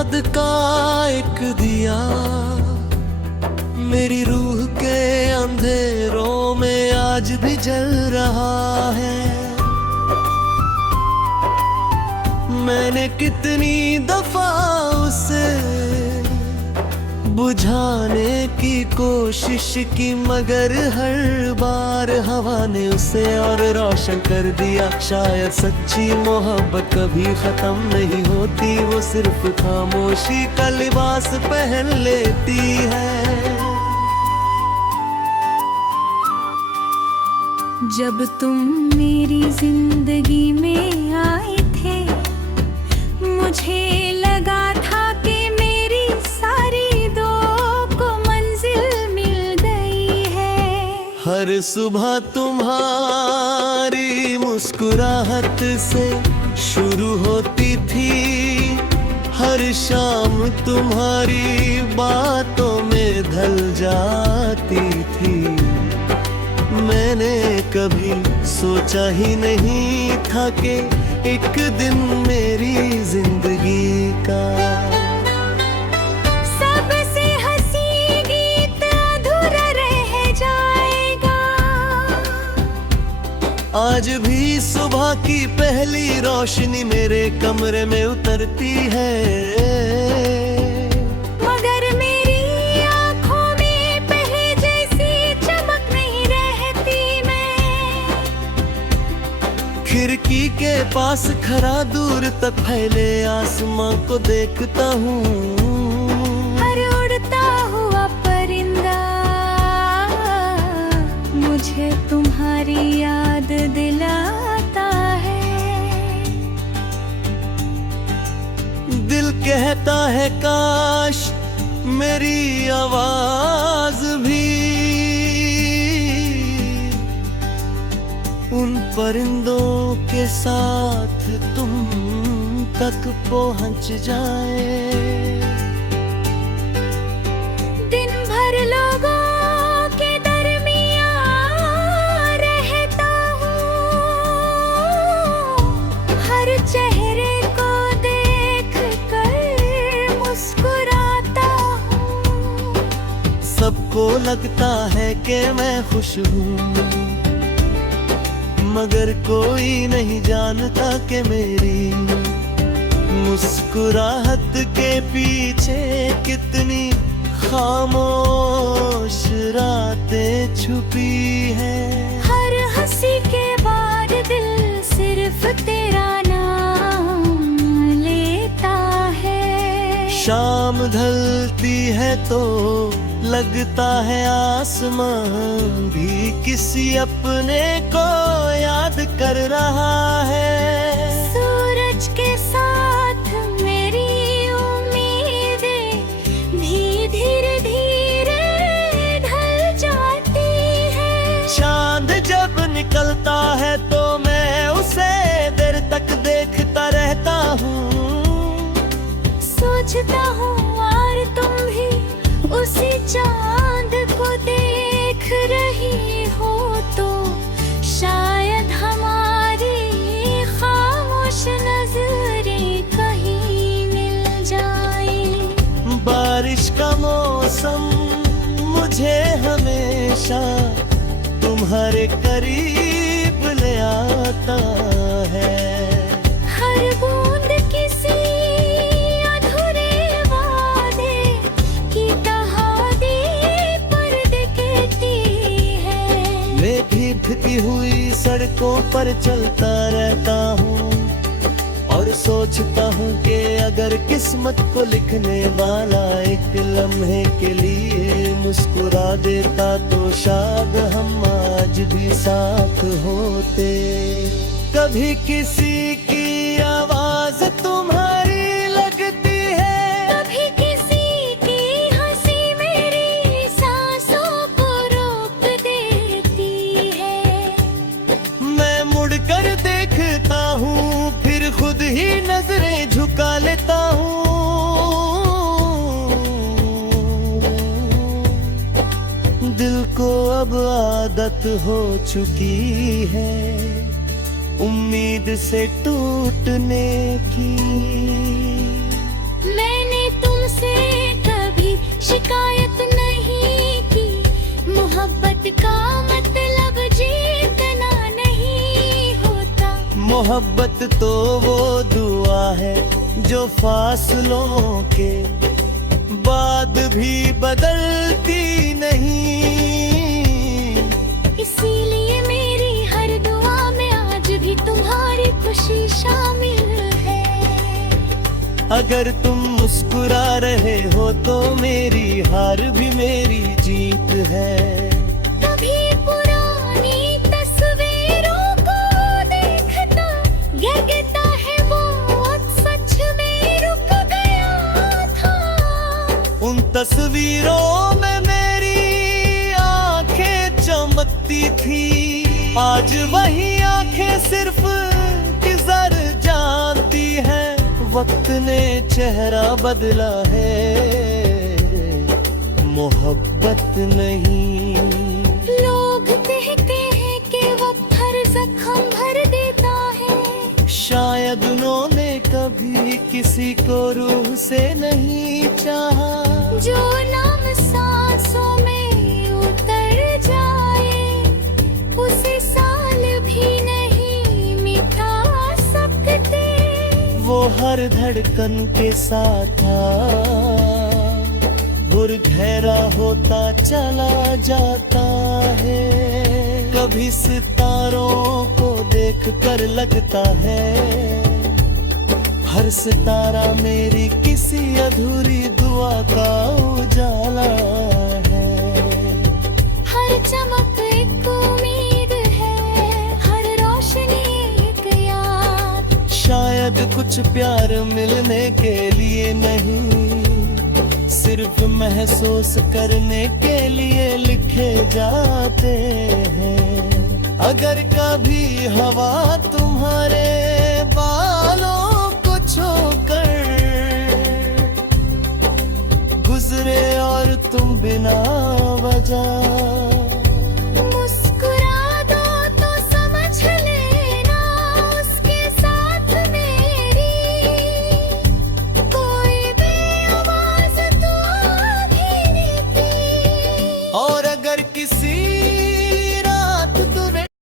याद का एक दिया मेरी रूह के अंधेरों में आज भी जल रहा है। मैंने कितनी दफा उसे बुझाने की कोशिश की, मगर हर बार हवा ने उसे और रोशन कर दिया। शायद सच्ची मोहब्बत कभी खत्म नहीं होती, वो सिर्फ खामोशी का लिबास पहन लेती है। जब तुम मेरी जिंदगी में आए थे, मुझे लगा था कि मेरी सारी दो को मंजिल मिल गई है। हर सुबह तुम्हारी मुस्कुराहट से शुरू होती थी, हर शाम तुम्हारी बातों में ढल जाती थी। मैंने कभी सोचा ही नहीं था कि एक दिन मेरी जिंदगी का सबसे हंसी गीत अधूरा रह जाएगा। आज भी सुबह की पहली रोशनी मेरे कमरे में उतरती है, मगर मेरी आंखों में पहले जैसी चमक नहीं रहती। मैं खिड़की के पास खड़ा दूर तक फैले आसमां को देखता हूँ। हर उड़ता हुआ परिंदा मुझे तुम्हारी याद दिलाता है। दिल कहता है काश मेरी आवाज भी उन परिंदों के साथ तुम तक पहुंच जाए। दिन भर लोगों के दरमियां रहता हूँ, हर चेहरे को देख कर मुस्कुराता हूँ। सबको लगता है कि मैं खुश हूँ, मगर कोई नहीं जानता कि मेरी मुस्कुराहट के पीछे कितनी खामोश रातें छुपी हैं। हर हंसी के बाद दिल सिर्फ तेरा नाम लेता है। शाम ढलती है तो लगता है आसमान भी किसी अपने को याद कर रहा है। सूरज के साथ मेरी उम्मीदें भी धीरे धीरे ढल जाती है। चांद जब निकलता है तो मैं उसे देर तक देखता रहता हूँ। सोचता हूँ और तुम भी उसी चांद को देख रही हो तो शायद हमारी खामोश नजरें कहीं मिल जाए। बारिश का मौसम मुझे हमेशा तुम्हारे करीब ले आता है। हर बूंद किसी अधूरे वादे की तहादी पर दिखती है। मैं भी ढकी हुई सड़कों पर चलता रहता हूँ और सोचता हूँ कि अगर किस्मत को लिखने वाला एक लम्हे के लिए मुस्कुरा देता तो शायद हम आज भी साथ होते। कभी किसी की आवाज तुम्हारी लगती है, कभी किसी की हंसी मेरी सांसों को रोक देती है। मैं मुड़कर देखता हूँ फिर खुद ही नजरें झुका लेता हूँ। दिल को अब आदत हो चुकी है उम्मीद से टूटने की। मैंने शिकायत नहीं की, मोहब्बत का मतलब जीतना नहीं होता। मोहब्बत तो वो दुआ है जो फासलों के बाद भी बदलती नहीं। इसीलिए मेरी हर दुआ में आज भी तुम्हारी खुशी शामिल है। अगर तुम मुस्कुरा रहे हो तो मेरी हार भी मेरी जीत है। कभी पुरानी तस्वीरों को देखता लगता है वो सच में रुक गया था। उन तस्वीरों में मेरी आंखें चमकती थी, आज वही आंखें सिर्फ किधर जानती हैं। वक्त ने चेहरा बदला है, मोहब्बत नहीं। लोग कहते हैं कि वक्त हर जख्म भर देता है। शायद उन्होंने कभी किसी को रूह से नहीं चाहा। जो नाम सांसों में उतर जाए उसे साल भी नहीं मिटा सकते। वो हर धड़कन के साथ था, गुर गहरा होता चला जाता है। कभी सितारों को देख कर लगता है हर सितारा मेरी किसी अधूरी दुआ का उजाला है। हर चमक एक उम्मीद है, हर रोशनी एक याद। शायद कुछ प्यार मिलने के लिए नहीं, सिर्फ महसूस करने के लिए लिखे जाते हैं। अगर कभी हवा तुम्हारे बालों को छूकर गुजरे और तुम बिना वजह